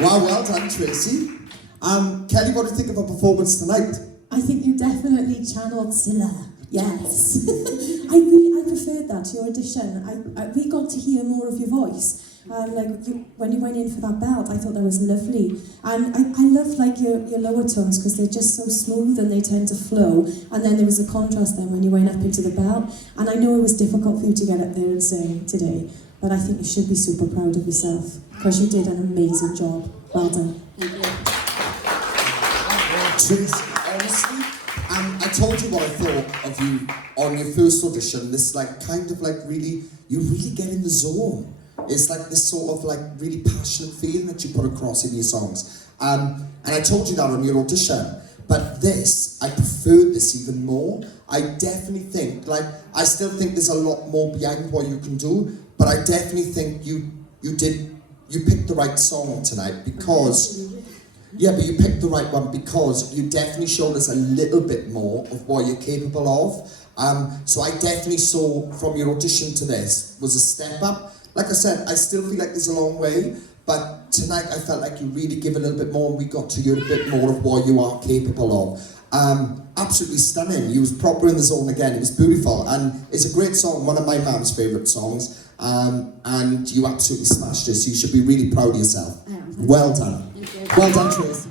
Wow, well done, Tracy. Kelly, what do you think of our performance tonight? I think you definitely channeled Scylla. Yes. I preferred that to your audition. We got to hear more of your voice. When you went in for that belt, I thought that was lovely. And I love your lower tones because they're just so smooth and they tend to flow. And then there was a contrast then when you went up into the belt. And I know it was difficult for you to get up there and sing today, but I think you should be super proud of yourself because you did an amazing job. Well done. Thank you. Tracy, honestly, I told you what I thought of you on your first audition. This really, you really get in the zone. It's like this sort of really passionate feeling that you put across in your songs. And I told you that on your audition. But this, I preferred this even more. I definitely think, I still think there's a lot more behind what you can do, but I definitely think you picked the right song tonight because, yeah, but you picked the right one because you definitely showed us a little bit more of what you're capable of. So I definitely saw from your audition to this was a step up. Like I said, I still feel like there's a long way, but tonight I felt like you really give a little bit more and we got to hear a bit more of what you are capable of. Absolutely stunning. You was proper in the zone again. It was beautiful and it's a great song, one of my mum's favourite songs. And you absolutely smashed it, so you should be really proud of yourself. Well done. Thank you. Well done, Trace.